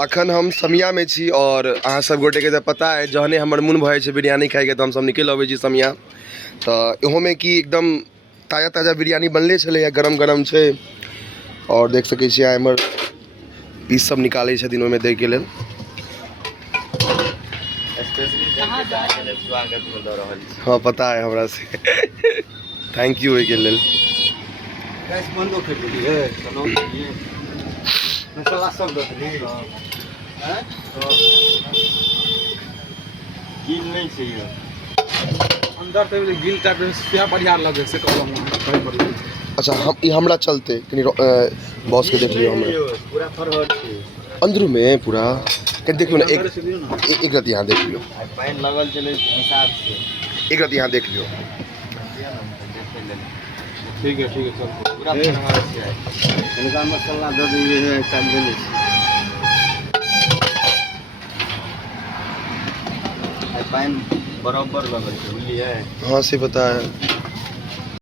अखन हम समिया में छी और अहाँ सब गोटे के पता है जहने हमर मन भए छै बिरयानी खाए के तो हम सब निकल अबै छी समिया। तो इहो में कि एकदम ताजा ताजा बिरयानी बनले छलै, गरम गरम छै। और देख सकै छी एमहर पीस सब निकालै छथिन ओहिमे दै के लेल। हाँ पता है हमरा से। थैंक यू के लेल। मसाला सब दे दी हैं गिल नहीं चाहिए अंदर से गिल टाइप से बढ़िया लगे से कहलम कहीं पर। अच्छा हम ई हमरा चलते कनी बॉस के देख लियो हमरा पूरा फरहट छै अंदर में पूरा के देख लो ना। एक रति यहाँ देख लियो, पानी लगल चले हिसाब से एक रति यहाँ देख लियो। ठीक है चल पूरा फरहट छै। इनका मसाला दे दिए काट देले छी पानी बराबर लगल छै बुझलिए। हाँ से पता है।